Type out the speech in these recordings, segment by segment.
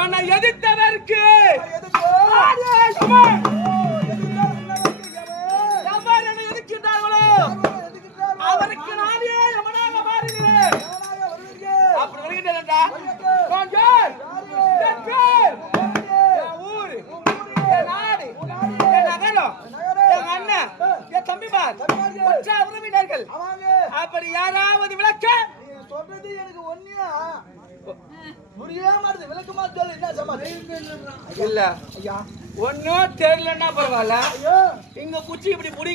என்னை எதிர்த்தவருக்கு எவ்வாறு என்னை எதிர்க்கின்றார்களோ? அவருக்கு நானே எவனாக மாறுகிறேன். அப்படி வருகின்றேன் நான் ஊரு, என் நாடு, என் நகரம், என் அண்ணன், என் தம்பிமார், உறவினர்கள்? அப்படி யாராவது விளக்க? சொல்றது எனக்கு ஒன்னியா புரியாம வருது விளக்கமா சொல்லு என்ன சமாதி இல்ல ஐயா ஒன்னும் தெரியலன்னா பரவாயில்ல இங்க குச்சி இப்படி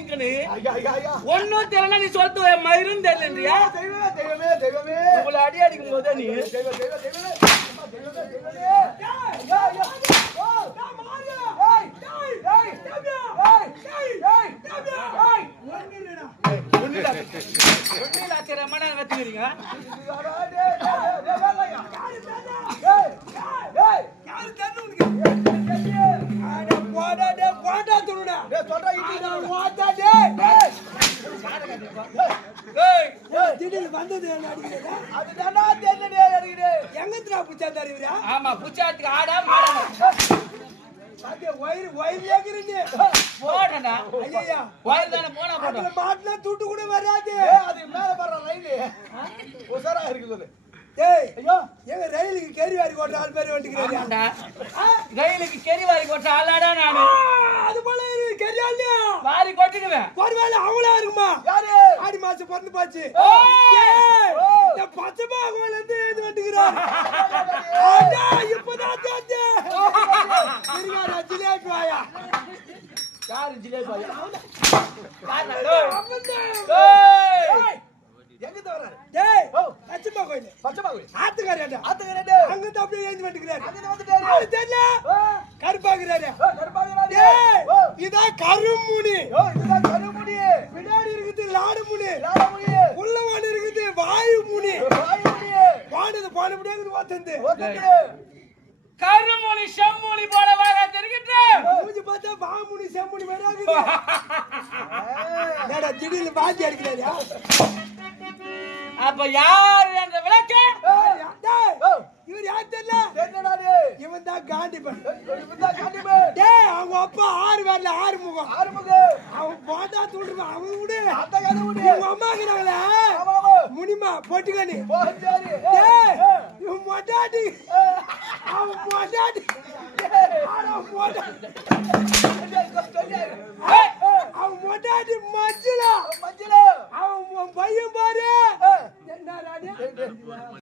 ஐயா ஒன்னும் தெரியல நீ சொல்றது மயிரும் தெரியலன்றியா தெய்வமே தெய்வமே தெய்வமே உங்களை அடி அடிக்கும் போது நீ தெய்வ தெய்வ தெய்வமே அம்மா, தெய்வமே தெய்வமே ஐயா ஐயா ஏய் ஆமா புச்சாத்துக்கு ஆடா மாடா போட்டோம் தூட்டு கூட வராது. அது மேல வர்ற ரயில். உசாரா இருக்குது ரயிலுக்கு கேரி வாரி ஓட்ட ஆள் பேர் வந்துக்கிறாரு ஆமாண்டா. ரயிலுக்கு கெரி வாரி கொட்ட ஆளாடா நானு. அது போல கரியாலியா வாரி கொட்டிடுவேன் ஒருவேளை அவங்களா இருக்குமா? யாரு? ஆடி மாசம் பிறந்து போச்சு. பச்சை இருந்து எழுதி வந்துக்கிறான் யாரு ஜிலேபி வாயா? யாருடா? ஏய்! ஏய்! எங்க தவறாரு டேய். பச்சைமா கோயில். பச்சைமா கோயில். ஆத்துக்காரடா ஆத்துக்காரடா அங்க தான் அப்படியே எழுதி வந்துக்கிறாரு அங்க வந்துட்டாரு. அது தெரியல? கருப்பாகிறாரு கருப்பாகிறாரு டேய். இதான் கருமுனி. ஓ இதுதான் கருமுனி. பின்னாடி இருக்குது லாடு முனி லாடு முனி உள்ள வாடு இருக்குது வாயு முனி வாயு முனி வாடுது பாடு முடியாது ஓத்தந்து ஓத்தந்து கருமொழி செம்மொழி போல வர தெரிகின்ற வராது என்னடா திடீர்னு பாத்தி அடிக்கிறாரியா அப்ப யார் என்ற விளக்க? இவர் யார் தெரியல? இவன் தான் காண்டிபன் இவன் தான் காண்டிபன் டேய் அவங்க அப்பா ஆறு வரல ஆறு முகம். ஆறு முகம். அவன் போட்டா துடுவான் அவன் விடு இவங்க அம்மா இருக்கிறாங்களே முனிமா பொட்டுக்கணி டேய் இவன் மொட்டாட்டி. அவன் மொட்டாட்டி அவன் மொட்டாட்டி அவன் மொட்டாட்டி மஞ்சளா